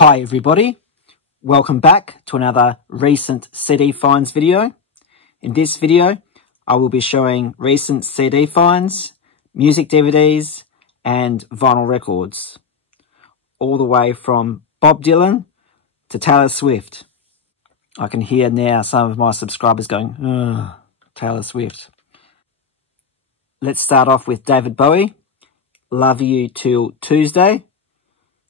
Hi everybody, welcome back to another recent CD finds video. In this video, I will be showing recent CD finds, music DVDs and vinyl records, all the way from Bob Dylan to Taylor Swift. I can hear now some of my subscribers going, ugh, Taylor Swift. Let's start off with David Bowie, Love You Till Tuesday,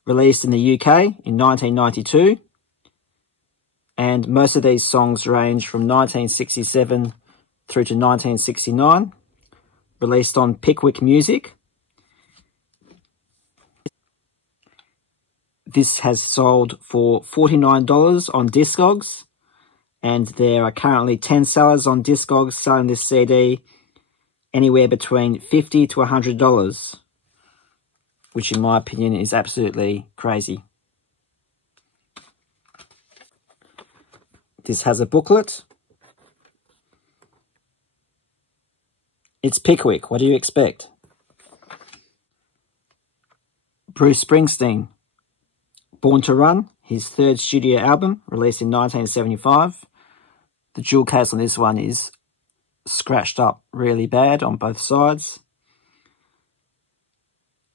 released in the UK in 1992, and most of these songs range from 1967 through to 1969, released on Pickwick Music. This has sold for $49 on Discogs, and there are currently 10 sellers on Discogs selling this CD anywhere between $50 to $100. Which in my opinion is absolutely crazy. This has a booklet. It's Pickwick, what do you expect? Bruce Springsteen, Born to Run, his third studio album, released in 1975. The jewel case on this one is scratched up really bad on both sides.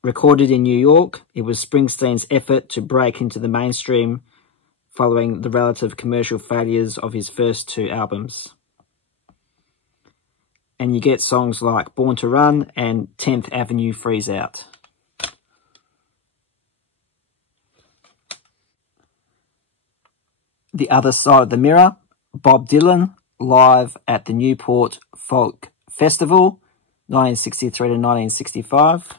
Recorded in New York, it was Springsteen's effort to break into the mainstream following the relative commercial failures of his first two albums. And you get songs like Born to Run and 10th Avenue Freeze Out. The Other Side of the Mirror, Bob Dylan, live at the Newport Folk Festival, 1963 to 1965.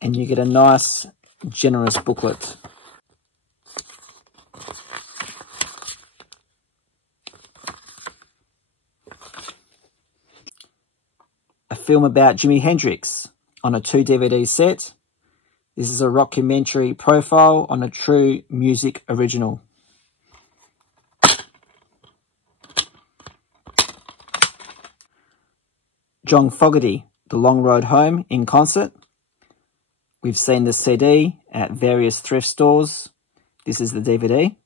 And you get a nice, generous booklet. A film about Jimi Hendrix on a 2-DVD set. This is a rockumentary profile on a true music original. John Fogerty, The Long Road Home in concert. We've seen the CD at various thrift stores. This is the DVD.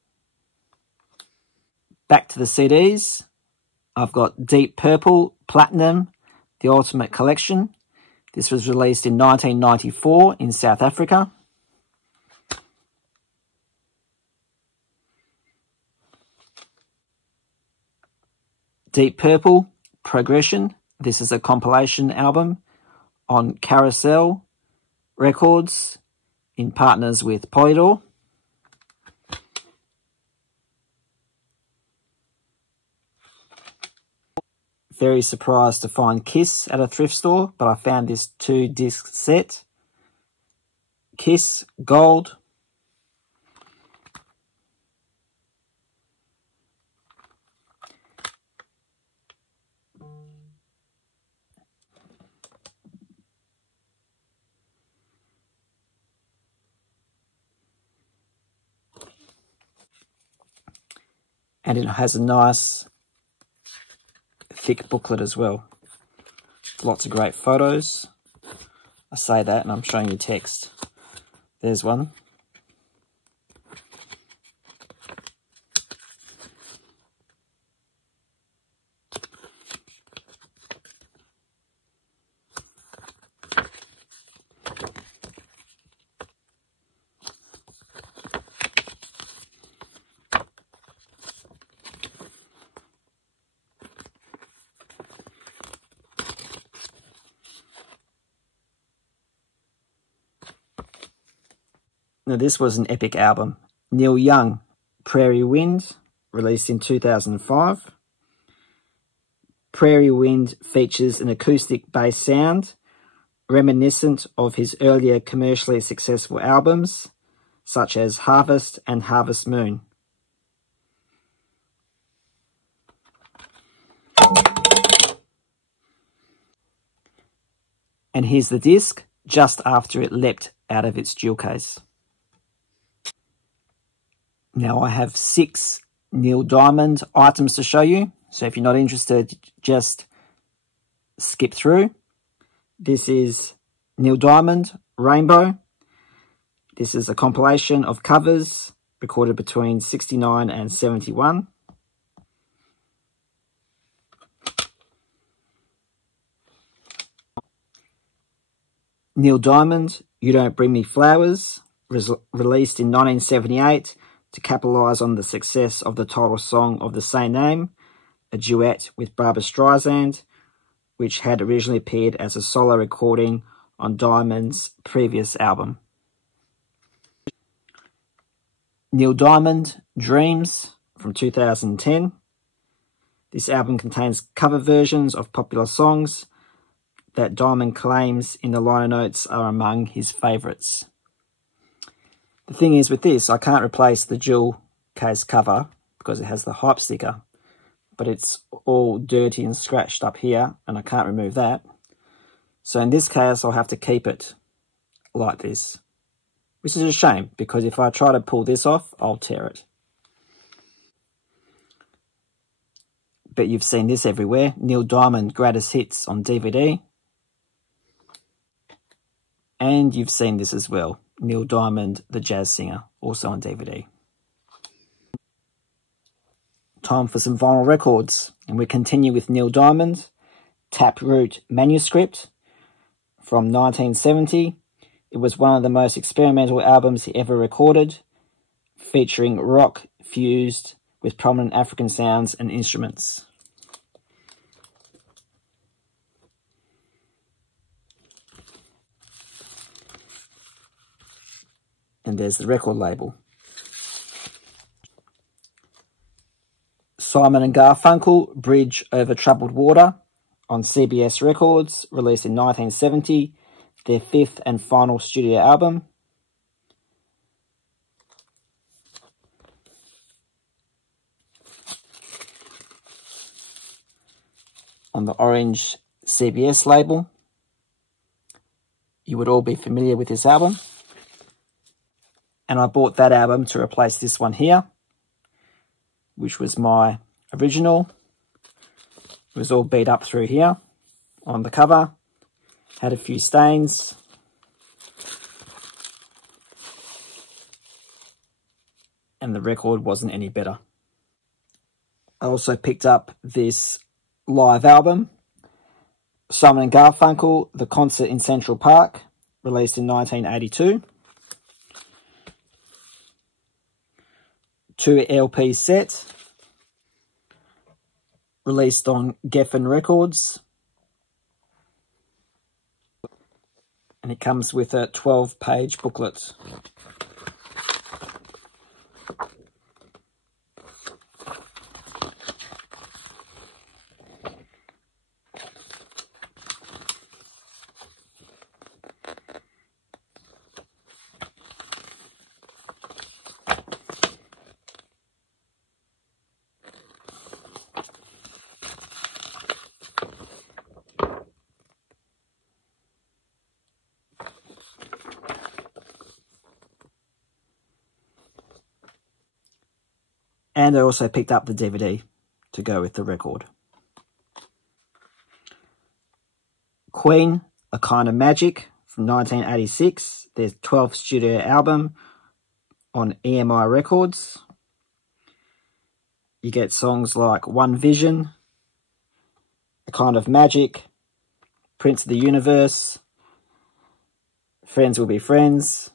Back to the CDs. I've got Deep Purple Platinum, The Ultimate Collection. This was released in 1994 in South Africa. Deep Purple Progression. This is a compilation album on Carousel Records in partners with Polydor. Very surprised to find Kiss at a thrift store, but I found this 2-disc set. Kiss Gold. And it has a nice thick booklet as well. Lots of great photos. I say that and I'm showing you text. There's one. Now this was an epic album. Neil Young, Prairie Wind, released in 2005. Prairie Wind features an acoustic bass sound reminiscent of his earlier commercially successful albums, such as Harvest and Harvest Moon. And here's the disc, just after it leapt out of its jewel case. Now I have 6 Neil Diamond items to show you. So if you're not interested, just skip through. This is Neil Diamond, Rainbow. This is a compilation of covers recorded between 69 and 71. Neil Diamond, You Don't Bring Me Flowers, released in 1978 to capitalise on the success of the title song of the same name, a duet with Barbra Streisand, which had originally appeared as a solo recording on Diamond's previous album. Neil Diamond, Dreams, from 2010. This album contains cover versions of popular songs that Diamond claims in the liner notes are among his favourites. The thing is with this, I can't replace the jewel case cover because it has the hype sticker, but it's all dirty and scratched up here and I can't remove that. So in this case, I'll have to keep it like this, which is a shame because if I try to pull this off, I'll tear it. But you've seen this everywhere, Neil Diamond Greatest Hits on DVD. And you've seen this as well, Neil Diamond, the jazz singer, also on DVD. Time for some vinyl records, and we continue with Neil Diamond, Taproot Manuscript from 1970. It was one of the most experimental albums he ever recorded, featuring rock fused with prominent African sounds and instruments. And there's the record label. Simon & Garfunkel, Bridge Over Troubled Water on CBS Records, released in 1970, their fifth and final studio album. On the orange CBS label. You would all be familiar with this album. And I bought that album to replace this one here, which was my original. It was all beat up through here on the cover. Had a few stains. And the record wasn't any better. I also picked up this live album, Simon & Garfunkel, The Concert in Central Park, released in 1982. 2 LP set, released on Geffen Records. And it comes with a 12-page booklet. And I also picked up the DVD to go with the record. Queen, A Kind of Magic from 1986, their 12th studio album on EMI Records. You get songs like One Vision, A Kind of Magic, Prince of the Universe, Friends Will Be Friends,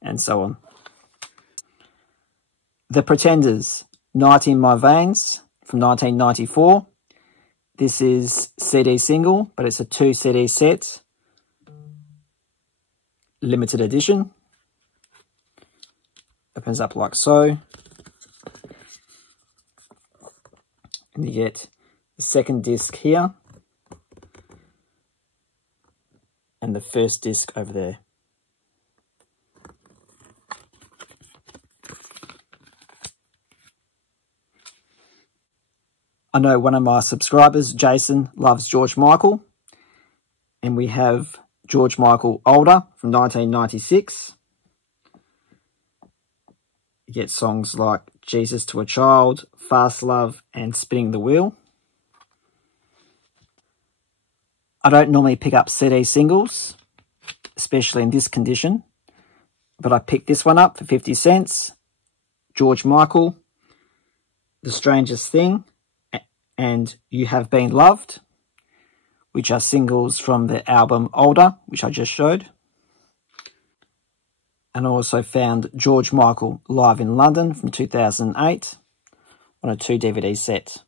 and so on. The Pretenders, Night in My Veins from 1994. This is CD single, but it's a 2 CD set. Limited edition. Opens up like so. And you get the second disc here. And the first disc over there. I know one of my subscribers, Jason, loves George Michael. And we have George Michael Older from 1996. You get songs like Jesus to a Child, Fast Love, and Spinning the Wheel. I don't normally pick up CD singles, especially in this condition, but I picked this one up for 50 cents. George Michael, The Strangest Thing, and You Have Been Loved, which are singles from the album Older, which I just showed. And I also found George Michael Live in London from 2008 on a 2-DVD set.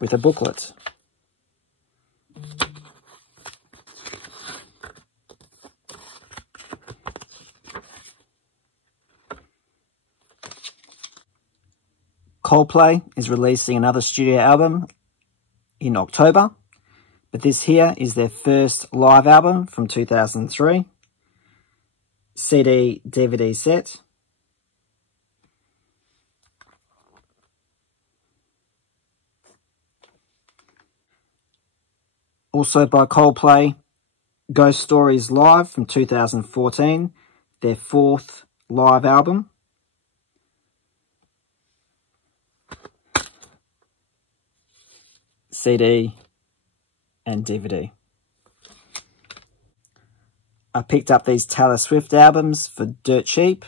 With a booklet. Coldplay is releasing another studio album in October, but this here is their first live album from 2003. CD DVD set. Also by Coldplay, Ghost Stories Live from 2014, their fourth live album. CD and DVD. I picked up these Taylor Swift albums for dirt cheap.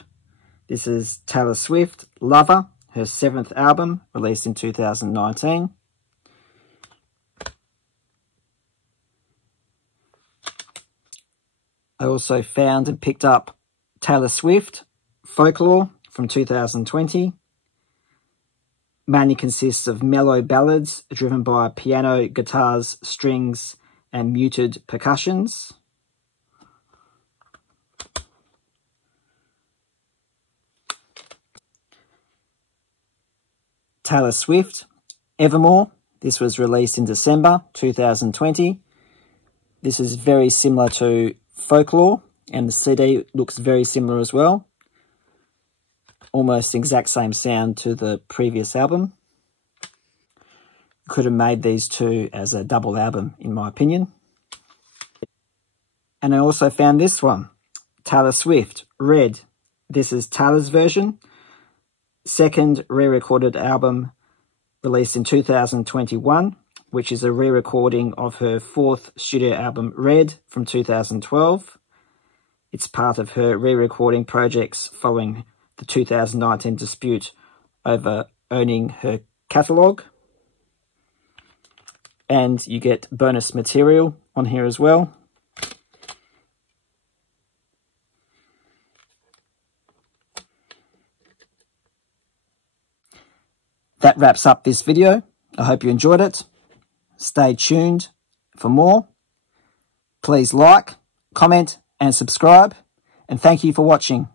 This is Taylor Swift, Lover, her 7th album, released in 2019. I also found and picked up Taylor Swift, Folklore from 2020. Mainly consists of mellow ballads driven by piano, guitars, strings, and muted percussions. Taylor Swift, Evermore. This was released in December 2020. This is very similar to Folklore, and the CD looks very similar as well. Almost the exact same sound to the previous album. Could have made these two as a double album, in my opinion. And I also found this one, Taylor Swift, Red. This is Taylor's version. 2nd re-recorded album released in 2021, which is a re-recording of her 4th studio album, Red, from 2012. It's part of her re-recording projects following the 2019 dispute over owning her catalogue. And you get bonus material on here as well. That wraps up this video. I hope you enjoyed it. Stay tuned for more. Please like, comment, and subscribe. And thank you for watching.